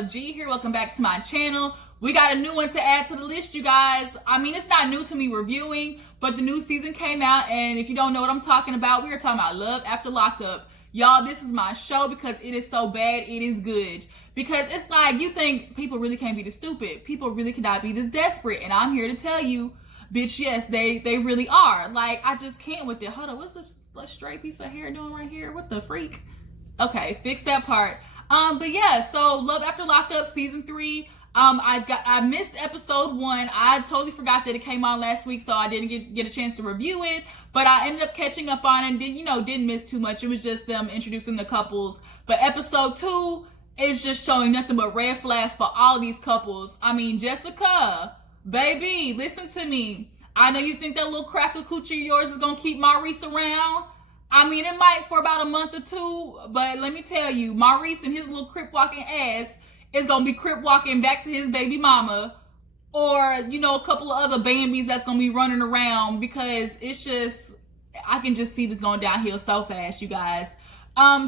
girl G here. Welcome back to my channel. We got a new one to add to the list, you guys. I mean, it's not new to me reviewing, but the new season came out, and if you don't know what I'm talking about, we are talking about Love After Lockup. Y'all, this is my show because it is so bad, it is good. Because it's like, you think people really can't be this stupid. People really cannot be this desperate, and I'm here to tell you, bitch, yes, they really are. Like, I just can't with it. Hold on, what's this straight piece of hair doing right here? What the freak? Okay, fix that part. But yeah, so Love After Lockup season 3. I missed episode 1. I totally forgot that it came on last week, so I didn't get a chance to review it. But I ended up catching up on it and didn't miss too much. It was just them introducing the couples. But episode 2 is just showing nothing but red flags for all of these couples. I mean, Jessica, baby, listen to me. I know you think that little cracker coochie of yours is gonna keep Maurice around. I mean, it might for about a month or two, but let me tell you, Maurice and his little crip walking ass is gonna be crip walking back to his baby mama, or a couple of other Bambies that's gonna be running around, because it's just, I can just see this going downhill so fast, you guys.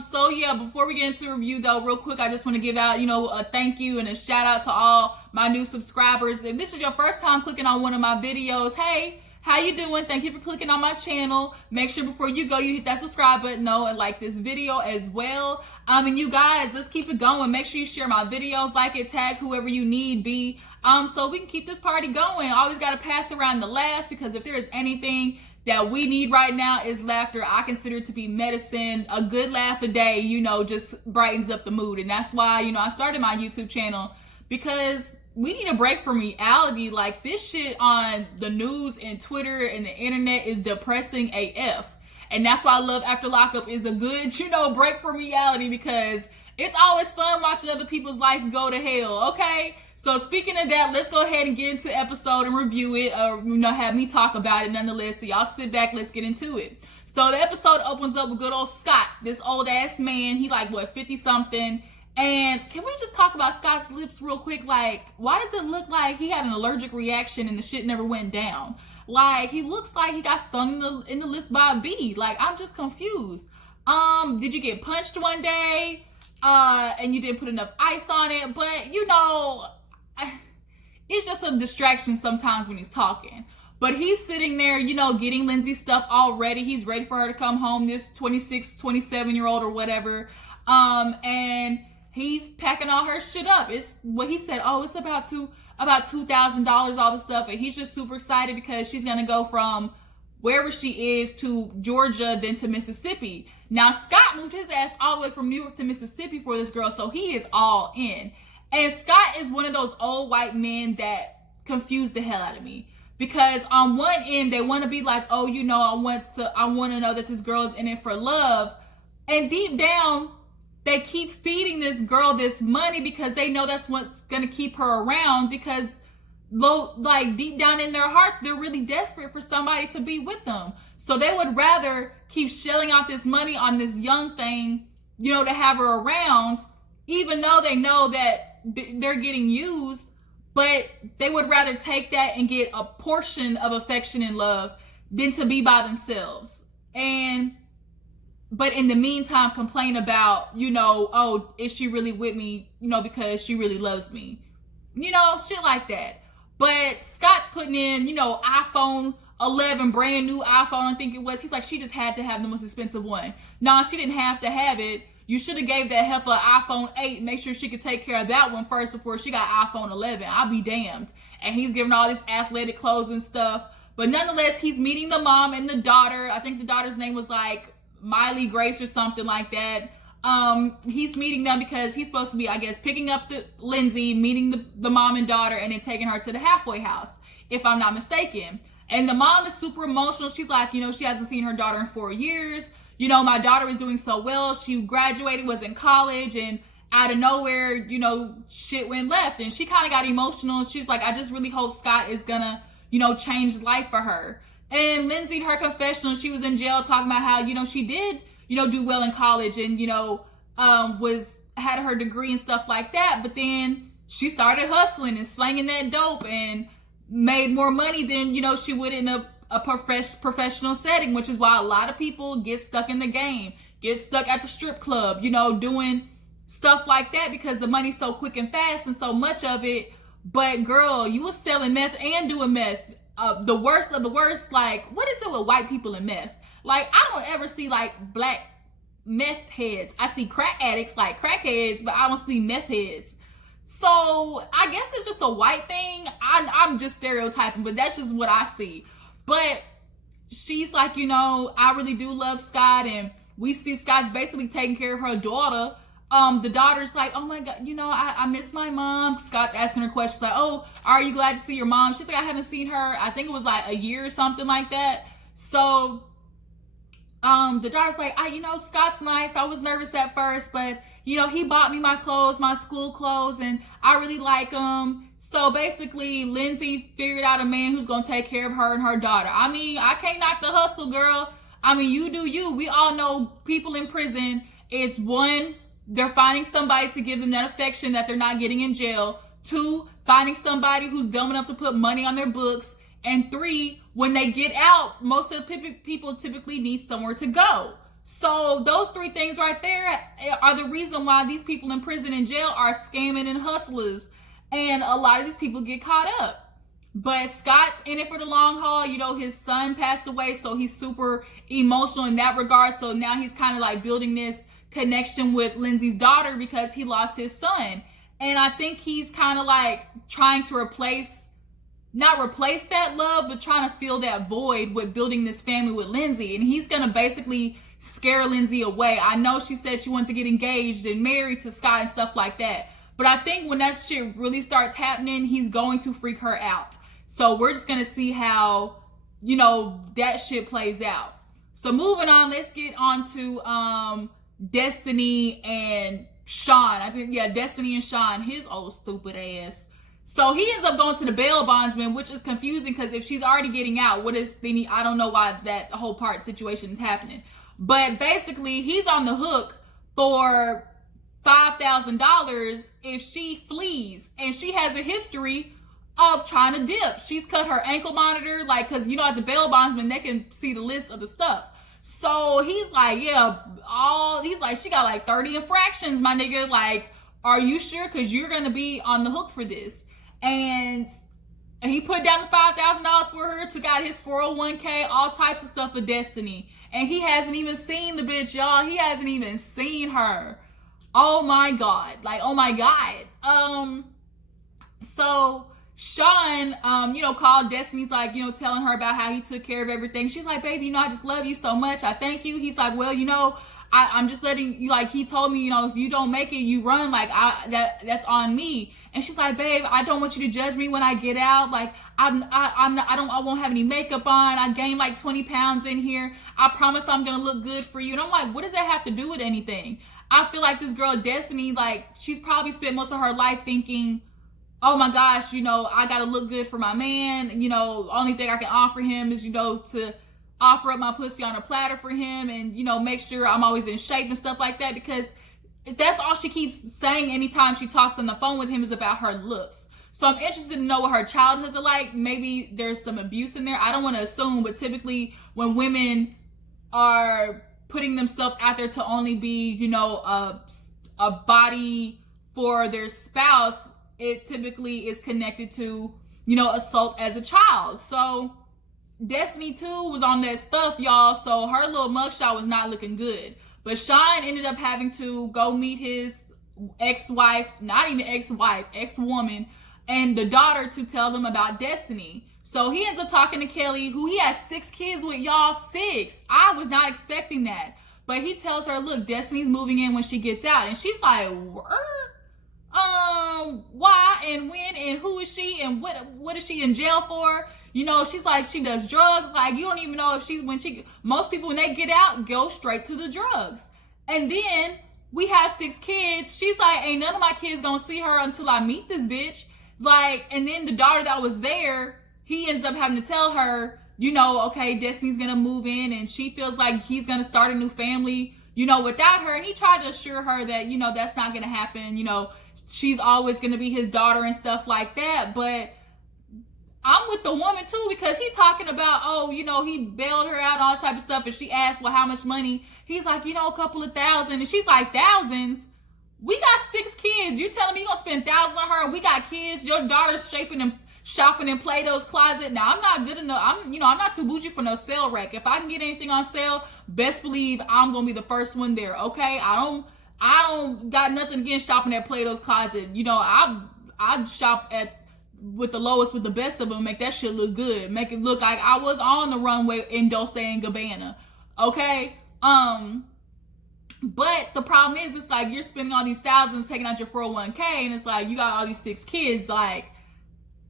So yeah, before we get into the review though, real quick, I just want to give out, a thank you and a shout out to all my new subscribers. If this is your first time clicking on one of my videos, hey, how you doing? Thank you for clicking on my channel. Make sure before you go, you hit that subscribe button and like this video as well. And you guys, let's keep it going. Make sure you share my videos, like it, tag whoever you need be, so we can keep this party going. Always got to pass around the laughs, because if there is anything that we need right now is laughter. I consider it to be medicine. A good laugh a day, just brightens up the mood. And that's why, I started my YouTube channel, because we need a break from reality. Like, this shit on the news and Twitter and the internet is depressing AF. And that's why Love After Lockup is a good, break from reality, because it's always fun watching other people's life go to hell, okay? So speaking of that, let's go ahead and get into the episode and review it, or have me talk about it nonetheless. So y'all sit back, let's get into it. So the episode opens up with good old Scott, this old ass man. He like, what, 50 something? And can we just talk about Scott's lips real quick? Like, why does it look like he had an allergic reaction and the shit never went down? Like, he looks like he got stung in the lips by a bee. Like, I'm just confused. Did you get punched one day? And you didn't put enough ice on it? But, it's just a distraction sometimes when he's talking. But he's sitting there, getting Lindsay's stuff all ready. He's ready for her to come home, this 26, 27-year-old or whatever. And he's packing all her shit up. It's what he said. Oh, it's about $2,000, all the stuff. And he's just super excited because she's going to go from wherever she is to Georgia, then to Mississippi. Now, Scott moved his ass all the way from New York to Mississippi for this girl. So he is all in. And Scott is one of those old white men that confuse the hell out of me. Because on one end, they want to be like, oh, I want to know that this girl is in it for love. And deep down, they keep feeding this girl this money because they know that's what's going to keep her around, because deep down in their hearts, they're really desperate for somebody to be with them. So they would rather keep shelling out this money on this young thing, to have her around, even though they know that they're getting used, but they would rather take that and get a portion of affection and love than to be by themselves. But in the meantime, complain about, oh, is she really with me, because she really loves me, shit like that. But Scott's putting in, iPhone 11, brand new iPhone, I think it was. He's like, she just had to have the most expensive one. No, she didn't have to have it. You should have gave that heifer an iPhone 8 and make sure she could take care of that one first before she got iPhone 11. I'll be damned. And he's giving all this athletic clothes and stuff. But nonetheless, he's meeting the mom and the daughter. I think the daughter's name was like Miley Grace or something like that. He's meeting them because he's supposed to be, I guess, picking up Lindsay, meeting the mom and daughter, and then taking her to the halfway house, if I'm not mistaken. And the mom is super emotional. She's like, she hasn't seen her daughter in 4 years. My daughter is doing so well. She graduated, was in college, and out of nowhere, shit went left. And she kind of got emotional. She's like, I just really hope Scott is gonna, change life for her. And Lindsay, in her confessional, she was in jail talking about how, she did, do well in college and, had her degree and stuff like that. But then she started hustling and slanging that dope and made more money than, she would in a professional setting, which is why a lot of people get stuck in the game, get stuck at the strip club, doing stuff like that because the money's so quick and fast and so much of it. But girl, you was selling meth and doing meth. The worst of the worst. Like, what is it with white people and meth? Like, I don't ever see like black meth heads. I see crack addicts, like crackheads, but I don't see meth heads. So I guess it's just a white thing. I'm just stereotyping, but that's just what I see. But she's like, you know, I really do love Scott, and we see Scott's basically taking care of her daughter. The daughter's like, oh my God, you know, I miss my mom. Scott's asking her questions like, oh, are you glad to see your mom? She's like, I haven't seen her. I think it was like a year or something like that. So the daughter's like, you know, Scott's nice. I was nervous at first, but you know, he bought me my clothes, my school clothes, and I really like him. So basically, Lindsay figured out a man who's gonna take care of her and her daughter. I mean, I can't knock the hustle, girl. I mean, you do you. We all know people in prison. It's one, they're finding somebody to give them that affection that they're not getting in jail. Two, finding somebody who's dumb enough to put money on their books. And three, when they get out, most of the people typically need somewhere to go. So those three things right there are the reason why these people in prison and jail are scamming and hustlers. And a lot of these people get caught up. But Scott's in it for the long haul. You know, his son passed away, so he's super emotional in that regard. So now he's kind of like building this connection with Lindsay's daughter because he lost his son. And I think he's kind of like trying to not replace that love, but trying to fill that void with building this family with Lindsay. And he's going to basically scare Lindsay away. I know she said she wanted to get engaged and married to Scott and stuff like that. But I think when that shit really starts happening, he's going to freak her out. So we're just going to see how, you know, that shit plays out. So moving on, let's get on to destinee and Shawn. I think, yeah, destinee and Shawn, his old stupid ass. So he ends up going to the bail bondsman, which is confusing because if she's already getting out, what is thingy? I don't know why that whole part situation is happening. But basically, he's on the hook for $5,000 if she flees. And she has a history of trying to dip. She's cut her ankle monitor, like, because, you know, at the bail bondsman, they can see the list of the stuff. So he's like, yeah, he's like, she got like 30 infractions, my nigga. Like, are you sure? Because you're going to be on the hook for this. And he put down the $5,000 for her, took out his 401k, all types of stuff for destinee. And he hasn't even seen the bitch, y'all. He hasn't even seen her. Oh my God. Like, oh my God. So Shawn, you know, called Destinee's like, you know, telling her about how he took care of everything. She's like, baby, you know, I just love you so much. I thank you. He's like, well, you know, I'm just letting you, like, he told me, you know, if you don't make it, you run. Like, that's on me. And she's like, babe, I don't want you to judge me when I get out. Like, I won't have any makeup on. I gained like 20 pounds in here. I promise I'm going to look good for you. And I'm like, what does that have to do with anything? I feel like this girl, Destinee, like, she's probably spent most of her life thinking, oh my gosh, you know, I got to look good for my man. You know, only thing I can offer him is, you know, to offer up my pussy on a platter for him and, you know, make sure I'm always in shape and stuff like that, because that's all she keeps saying anytime she talks on the phone with him is about her looks. So I'm interested to know what her childhoods are like. Maybe there's some abuse in there. I don't want to assume, but typically when women are putting themselves out there to only be, you know, a body for their spouse, it typically is connected to, you know, assault as a child. So Destinee too was on that stuff, y'all. So her little mugshot was not looking good. But Shawn ended up having to go meet his ex-wife, not even ex-wife, ex-woman, and the daughter to tell them about Destinee. So he ends up talking to Kelly, who he has 6 kids with, y'all. 6. I was not expecting that. But he tells her, look, Destinee's moving in when she gets out. And she's like, why and when and who is she and what is she in jail for? You know, she's like, she does drugs. Like, you don't even know if most people, when they get out, go straight to the drugs. And then we have 6 kids. She's like, ain't none of my kids gonna see her until I meet this bitch. Like, and then the daughter that was there, he ends up having to tell her, you know, okay, Destinee's gonna move in and she feels like he's gonna start a new family, you know, without her. And he tried to assure her that, you know, that's not gonna happen. You know, she's always gonna be his daughter and stuff like that. But I'm with the woman too, because he talking about, oh, you know, he bailed her out and all type of stuff. And she asked, well, how much money? He's like, you know, a couple of thousand. And she's like, thousands? We got 6 kids. You telling me you gonna spend thousands on her? We got kids. Your daughter's shopping in Play-Doh's closet. Now, I'm not good enough. I'm not too bougie for no sale rack. If I can get anything on sale, best believe I'm gonna be the first one there. Okay, I don't got nothing against shopping at Play-Doh's closet. I shop with the lowest, with the best of them. Make that shit look good. Make it look like I was on the runway in Dolce & Gabbana. Okay, but the problem is, it's like you're spending all these thousands taking out your 401k, and it's like you got all these 6 kids, like.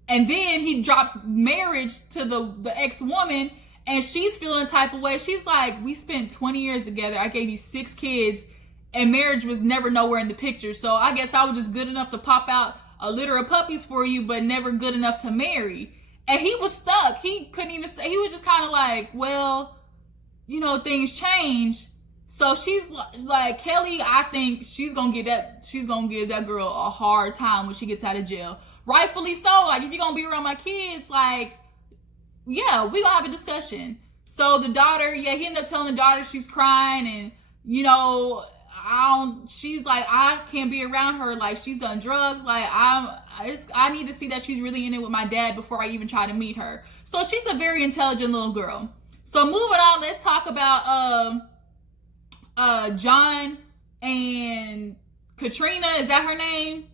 And then he drops marriage to the ex-woman, and she's feeling a type of way. She's like, we spent 20 years together. I gave you 6 kids, and marriage was never nowhere in the picture. So I guess I was just good enough to pop out a litter of puppies for you, but never good enough to marry. And he was stuck. He couldn't even say. He was just kind of like, well, things change. So she's like, Kelly, I think she's gonna give that girl a hard time when she gets out of jail. Rightfully so. Like, if you're gonna be around my kids, like, yeah, we gonna have a discussion. So the daughter, he ended up telling the daughter she's crying, and she's like, I can't be around her. Like, she's done drugs. Like, I need to see that she's really in it with my dad before I even try to meet her. So she's a very intelligent little girl. So moving on, let's talk about John and Katrina. Is that her name?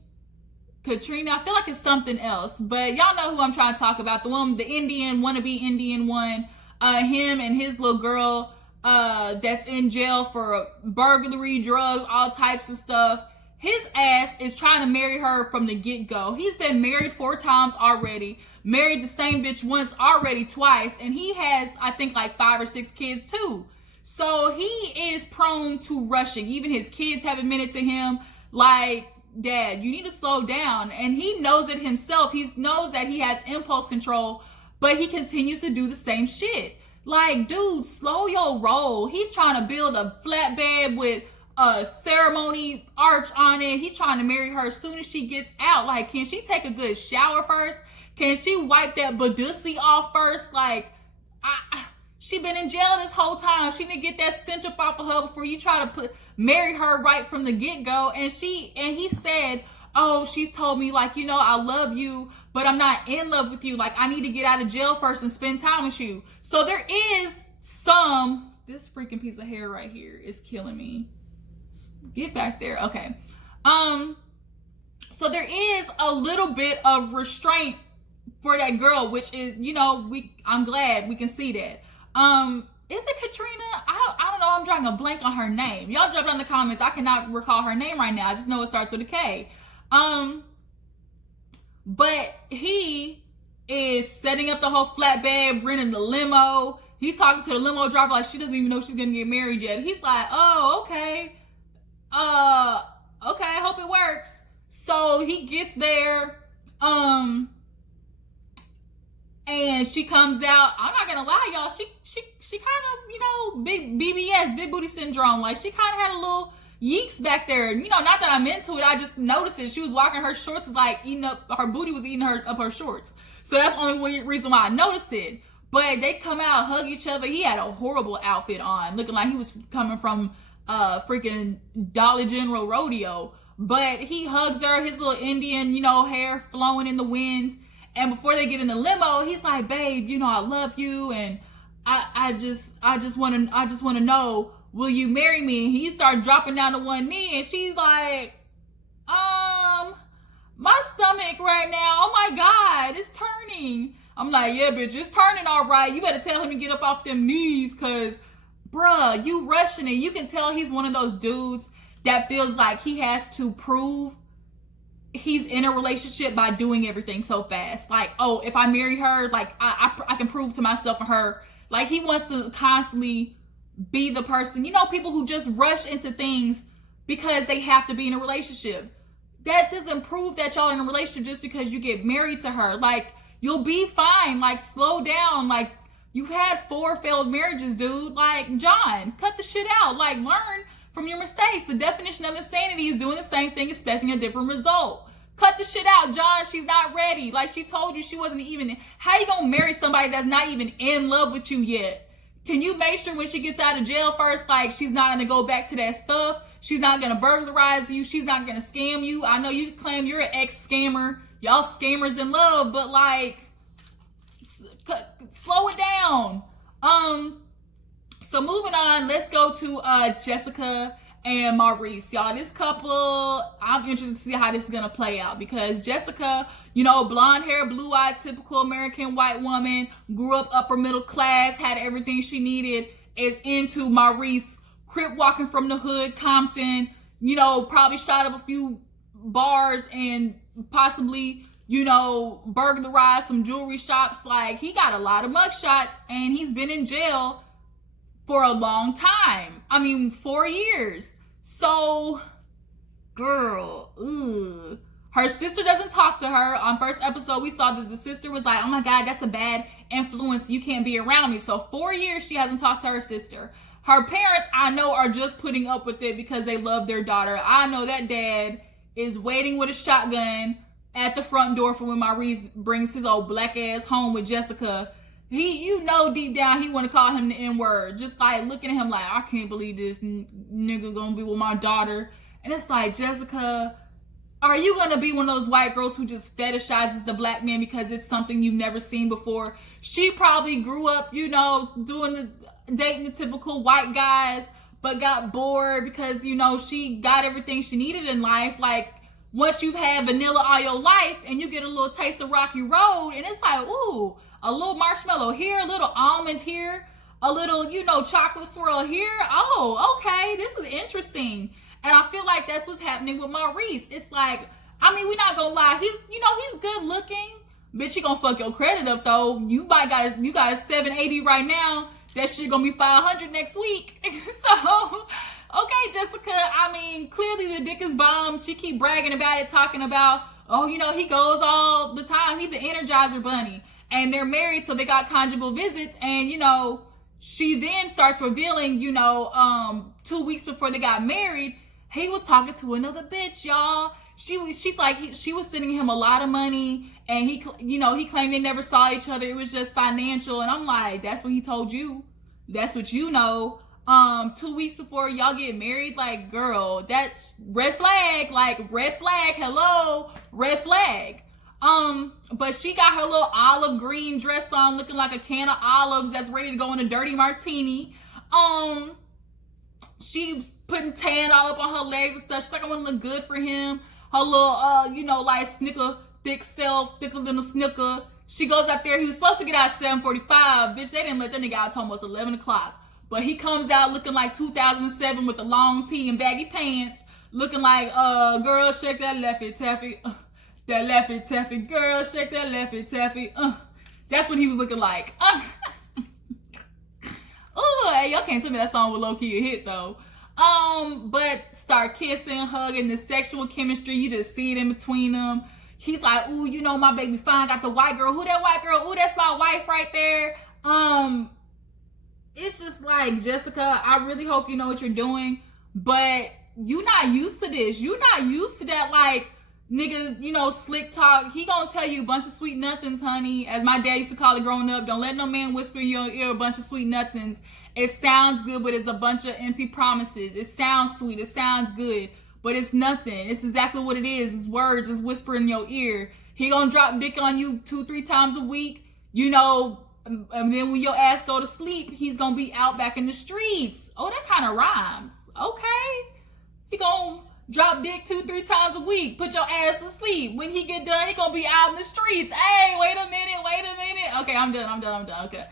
Katrina, I feel like it's something else, but y'all know who I'm trying to talk about. The one, the wannabe Indian one, him and his little girl, that's in jail for burglary, drugs, all types of stuff. His ass is trying to marry her from the get-go. He's been married 4 times already, married the same bitch once already, twice, and he has, I think, like 5 or 6 kids too. So he is prone to rushing. Even his kids have admitted to him, like, Dad, you need to slow down. And he knows it himself. He knows that he has impulse control, but he continues to do the same shit. Like, dude, slow your roll. He's trying to build a flatbed with a ceremony arch on it. He's trying to marry her as soon as she gets out. Like, can she take a good shower first? Can she wipe that badussy off first? Like, she been in jail this whole time. She didn't get that stench up off of her before you try to marry her right from the get-go. And he said, oh, she's told me, like, I love you, but I'm not in love with you. Like, I need to get out of jail first and spend time with you. So there is this freaking piece of hair right here is killing me. Get back there. Okay. So there is a little bit of restraint for that girl, which is, I'm glad we can see that. Is it Katrina? I don't know. I'm drawing a blank on her name. Y'all drop down in the comments. I cannot recall her name right now. I just know it starts with a K. But he is setting up the whole flatbed, renting the limo. He's talking to the limo driver like she doesn't even know she's gonna get married yet. He's like, oh, okay. Okay, I hope it works. So he gets there, and she comes out. I'm not gonna lie, y'all. She kind of, big BBS, big booty syndrome. Like, she kind of had a little yeeks back there. Not that I'm into it. I just noticed it. She was walking, her shorts was like eating up, her booty was eating up her shorts. So that's the only reason why I noticed it. But they come out, hug each other. He had a horrible outfit on, looking like he was coming from freaking Dollar General rodeo. But he hugs her, his little Indian, hair flowing in the wind. And before they get in the limo, he's like, babe, I love you, and I just want to know, will you marry me? And he started dropping down to one knee, and she's like, my stomach right now, oh my God, it's turning. I'm like, yeah, bitch, it's turning all right. You better tell him to get up off them knees, because, bruh, you rushing it. You can tell he's one of those dudes that feels like he has to prove he's in a relationship by doing everything so fast. Like, oh, if I marry her, like, I can prove to myself and her. Like, he wants to constantly be the person. People who just rush into things because they have to be in a relationship. That doesn't prove that y'all in a relationship just because you get married to her. Like, you'll be fine. Like, slow down. Like, you've had 4 failed marriages, dude. Like, John, cut the shit out. Like, learn from your mistakes. The definition of insanity is doing the same thing, expecting a different result. Cut the shit out, John. She's not ready. Like, she told you she wasn't even. How you gonna marry somebody that's not even in love with you yet? Can you make sure when she gets out of jail first, like, she's not gonna go back to that stuff? She's not gonna burglarize you. She's not gonna scam you. I know you claim you're an ex-scammer. Y'all scammers in love, but like, slow it down. So moving on, let's go to Jessica and Maurice. Y'all, this couple, I'm interested to see how this is gonna play out, because Jessica, you know, blonde hair, blue-eyed, typical American white woman, grew up upper middle class, had everything she needed, is into Maurice, crip walking from the hood, Compton, you know, probably shot up a few bars and possibly, you know, burglarized some jewelry shops. Like, he got a lot of mugshots and he's been in jail for a long time. I mean, 4 years. So, girl, ugh. Her sister doesn't talk to her. On first episode, we saw that the sister was like, oh my God, that's a bad influence. You can't be around me. So 4 years, she hasn't talked to her sister. Her parents, I know, are just putting up with it because they love their daughter. I know that dad is waiting with a shotgun at the front door for when Maurice brings his old black ass home with Jessica. He, you know, deep down, he want to call him the N-word. Just like looking at him like, I can't believe this nigga gonna be with my daughter. And it's like, Jessica, are you gonna be one of those white girls who just fetishizes the black man because it's something you've never seen before? She probably grew up, you know, dating the typical white guys, but got bored because, you know, she got everything she needed in life. Like, once you've had vanilla all your life and you get a little taste of Rocky Road, and it's like, ooh, a little marshmallow here, a little almond here, a little, you know, chocolate swirl here. Oh, okay, this is interesting. And I feel like that's what's happening with Maurice. It's like, I mean, we're not gonna lie, he's good looking. Bitch, he gonna fuck your credit up though. You got a 780 right now. That shit gonna be 500 next week. So, okay, Jessica, I mean, clearly the dick is bomb. She keep bragging about it, talking about, oh, you know, he goes all the time. He's the Energizer Bunny. And they're married, so they got conjugal visits. And, you know, she then starts revealing, you know, 2 weeks before they got married, he was talking to another bitch, y'all. She's like, she was sending him a lot of money, and he, you know, he claimed they never saw each other. It was just financial. And I'm like, that's what he told you. That's what you know. 2 weeks before y'all get married, like, girl, that's red flag. Like, red flag. Hello, red flag. But she got her little olive green dress on, looking like a can of olives that's ready to go in a dirty martini. She's putting tan all up on her legs and stuff. She's like, I want to look good for him. Her little, you know, like snicker, thick self, thicker than a snicker. She goes out there. He was supposed to get out at 7:45. Bitch, they didn't let that nigga out till almost 11 o'clock. But he comes out looking like 2007 with the long tee and baggy pants, looking like, girl, shake that leffy taffy. That leffy taffy, girl, shake that leffy taffy. That's what he was looking like. Oh, hey, y'all can't tell me that song was low-key a hit though. But start kissing, hugging, the sexual chemistry, you just see it in between them. He's like, ooh, you know, my baby fine, got the white girl. Who that white girl? Ooh, that's my wife right there. It's just like, Jessica, I really hope you know what you're doing, but you not used to this. You not used to that, like, nigga, you know, slick talk. He gonna tell you a bunch of sweet nothings, honey. As my dad used to call it growing up, don't let no man whisper in your ear a bunch of sweet nothings. It sounds good, but it's a bunch of empty promises. It sounds sweet, it sounds good, but it's nothing. It's exactly what it is. It's words, it's whispering in your ear. He gonna drop dick on you 2-3 times a week, you know, and then when your ass go to sleep, he's gonna be out back in the streets. Oh, that kind of rhymes. Okay. He gonna drop dick 2-3 times a week, put your ass to sleep. When he get done, he gonna be out in the streets. Hey, wait a minute. Okay, I'm done. Okay.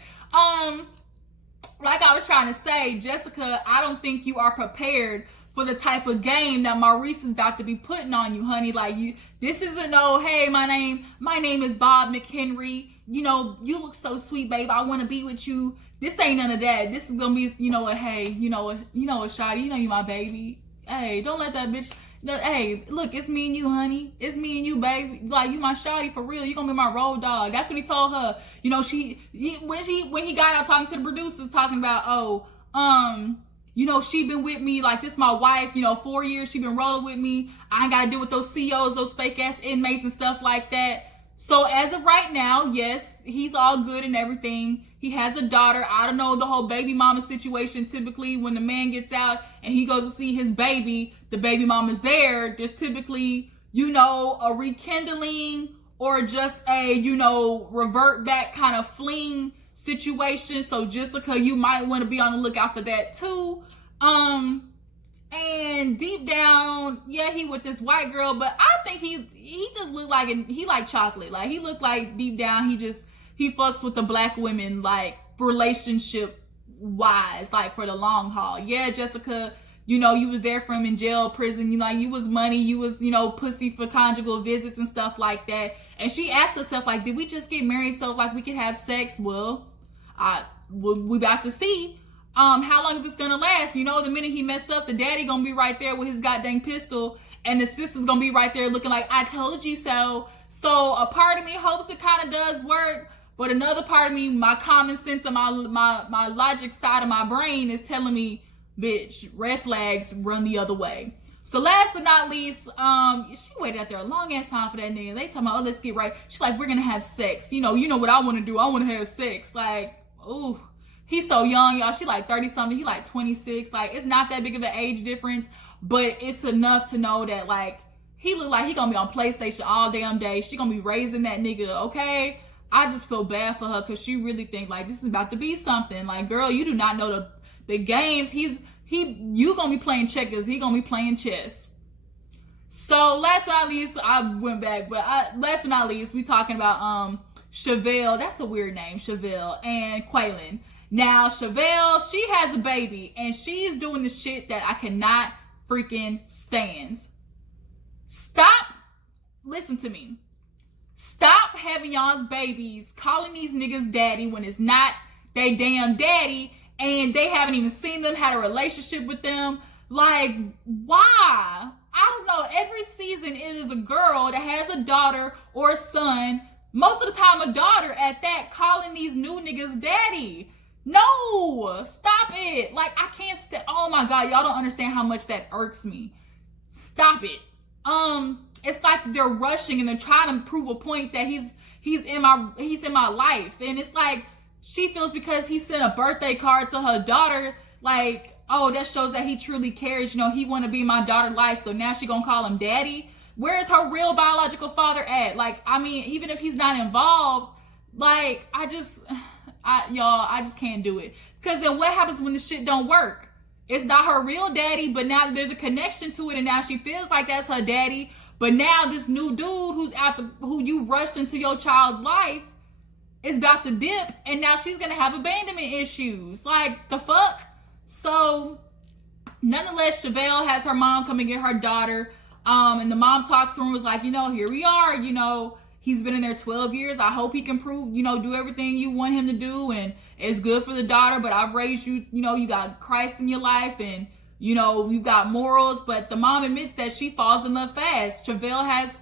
Like I was trying to say, Jessica, I don't think you are prepared for the type of game that Maurice is about to be putting on you, honey. Like, this isn't no, hey, my name is Bob McHenry. You know, you look so sweet, babe. I want to be with you. This ain't none of that. This is gonna be, you know what, hey, you know what, shawty, you know you my baby. Hey, don't let that bitch. Hey, look, it's me and you, honey. It's me and you, baby. Like, you my shawty for real. You gonna be my road dog. That's what he told her. You know, when he got out talking to the producers, talking about, you know, she been with me, like, this my wife, you know, 4 years she been rolling with me. I ain't gotta deal with those COs, those fake ass inmates and stuff like that. So as of right now, yes, he's all good and everything. He has a daughter. I don't know the whole baby mama situation. Typically, when the man gets out and he goes to see his baby, the baby mama's there. There's typically, you know, a rekindling or just a, you know, revert back kind of fling situation. So Jessica, you might want to be on the lookout for that too. And deep down, yeah, he with this white girl, but I think he just looked like he like chocolate. Like he looked like deep down he fucks with the black women, like relationship wise, like for the long haul. Yeah, Jessica, you know, you was there for him in jail, prison, you know, you was money, you was, you know, pussy for conjugal visits and stuff like that. And she asked herself, like, did we just get married so like we could have sex? Well, we about to see. How long is this gonna last? You know, the minute he messed up, the daddy gonna be right there with his goddamn pistol, and the sister's gonna be right there looking like, I told you so. So a part of me hopes it kind of does work, but another part of me, my common sense and my logic side of my brain is telling me, bitch, red flags, run the other way. So last but not least, she waited out there a long ass time for that nigga. They talking about, oh, let's get right. She's like, we're gonna have sex. You know what I want to do. I want to have sex. Like, ooh. He's so young, y'all. She like 30 something. He like 26. Like, it's not that big of an age difference, but it's enough to know that like he look like he gonna be on PlayStation all damn day. She gonna be raising that nigga, okay? I just feel bad for her because she really think like this is about to be something. Like, girl, you do not know the games. You gonna be playing checkers. He gonna be playing chess. So last but not least, I went back, but last but not least, we talking about Chevelle. That's a weird name, Chevelle, and Quaylin. Now, Chevelle, she has a baby, and she's doing the shit that I cannot freaking stand. Stop. Listen to me. Stop having y'all's babies calling these niggas daddy when it's not they damn daddy, and they haven't even seen them, had a relationship with them. Like, why? I don't know. Every season, it is a girl that has a daughter or a son, most of the time a daughter at that, calling these new niggas daddy. No, stop it. Like, I can't oh my God, y'all don't understand how much that irks me. Stop it. It's like they're rushing and they're trying to prove a point that he's in my life. And it's like, she feels because he sent a birthday card to her daughter, like, oh, that shows that he truly cares. You know, he want to be my daughter's life. So now she gonna call him daddy. Where is her real biological father at? Like, I mean, even if he's not involved, like, I just can't do it. Because then what happens when the shit don't work? It's not her real daddy, but now there's a connection to it, and now she feels like that's her daddy. But now this new dude who you rushed into your child's life is about to dip, and now she's gonna have abandonment issues. Like, the fuck? So, nonetheless, Chevelle has her mom come and get her daughter, and the mom talks to her and was like, you know, here we are, you know, he's been in there 12 years. I hope he can prove, you know, do everything you want him to do. And it's good for the daughter, but I've raised you, you know, you got Christ in your life and, you know, you got morals. But the mom admits that she falls in love fast. Chevelle has,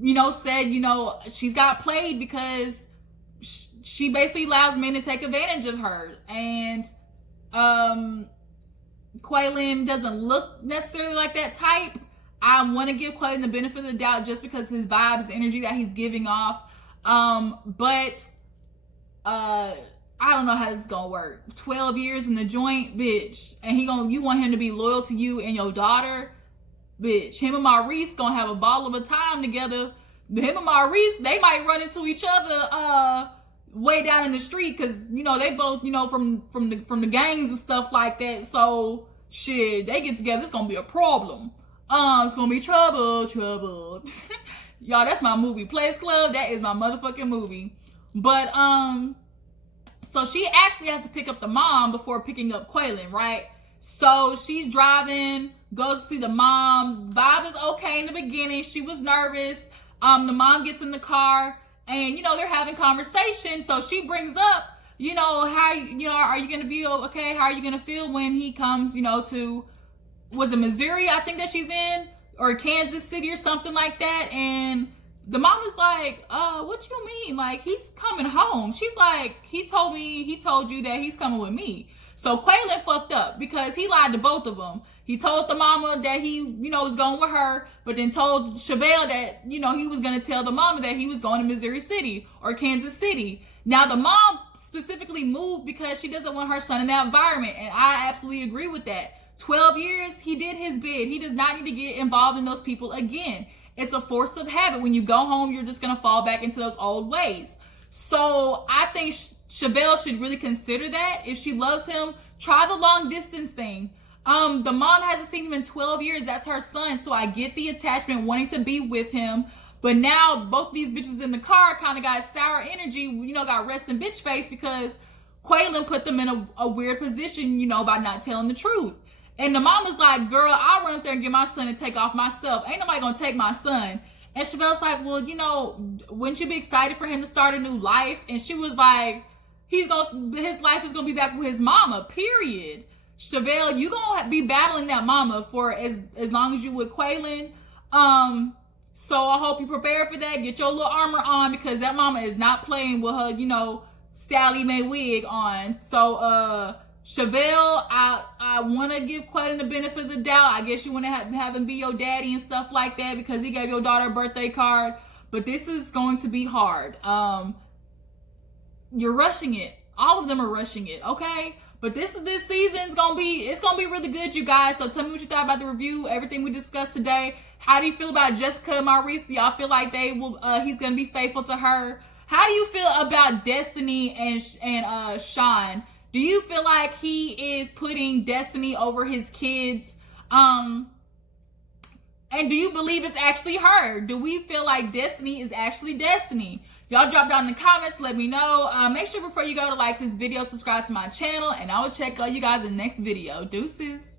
you know, said, you know, she's got played because she basically allows men to take advantage of her. And Quaylin doesn't look necessarily like that type. I want to give Quaylin the benefit of the doubt just because his vibes, the energy that he's giving off. But I don't know how this is gonna work. 12 years in the joint, bitch, and you want him to be loyal to you and your daughter, bitch. Him and Maurice gonna have a ball of a time together. Him and Maurice, they might run into each other way down in the street because, you know, they both, you know, from the gangs and stuff like that. So shit, they get together, it's gonna be a problem. It's gonna be trouble. Y'all, that's my movie. Players Club, that is my motherfucking movie. But, so she actually has to pick up the mom before picking up Quaylin, right? So she's driving, goes to see the mom. Vibe is okay in the beginning. She was nervous. The mom gets in the car and, you know, they're having conversation. So she brings up, you know, how, you know, are you going to be okay? How are you going to feel when he comes, you know, to, was it Missouri, I think that she's in, or Kansas City or something like that. And the mom is like, what you mean? Like, he's coming home. She's like, he told you that he's coming with me. So Quaylin fucked up because he lied to both of them. He told the mama that he, you know, was going with her, but then told Chevelle that, you know, he was going to tell the mama that he was going to Missouri City or Kansas City. Now, the mom specifically moved because she doesn't want her son in that environment, and I absolutely agree with that. 12 years, he did his bid. He does not need to get involved in those people again. It's a force of habit. When you go home, you're just going to fall back into those old ways. So I think Chevelle should really consider that. If she loves him, try the long distance thing. The mom hasn't seen him in 12 years. That's her son. So I get the attachment, wanting to be with him. But now both these bitches in the car kind of got sour energy, you know, got resting bitch face because Quaylon put them in a weird position, you know, by not telling the truth. And the mom is like, girl, I'll run up there and get my son and take off myself. Ain't nobody gonna take my son. And Chevelle's like, well, you know, wouldn't you be excited for him to start a new life? And she was like, his life is gonna be back with his mama, period. Chevelle, you gonna be battling that mama for as long as you with Quaylon. So I hope you prepare for that. Get your little armor on because that mama is not playing with her, you know, Sally Mae wig on. So, Chevelle, I want to give Quaylon the benefit of the doubt. I guess you want to have him be your daddy and stuff like that because he gave your daughter a birthday card. But this is going to be hard. You're rushing it. All of them are rushing it, okay? But this season's gonna be really good, you guys. So tell me what you thought about the review, everything we discussed today. How do you feel about Jessica and Maurice? Do y'all feel like he's gonna be faithful to her? How do you feel about Destinee and Shawn? Do you feel like he is putting Destinee over his kids? And do you believe it's actually her? Do we feel like Destinee is actually Destinee? Y'all drop down in the comments, let me know. Make sure before you go to like this video, subscribe to my channel, and I will check on you guys in the next video. Deuces.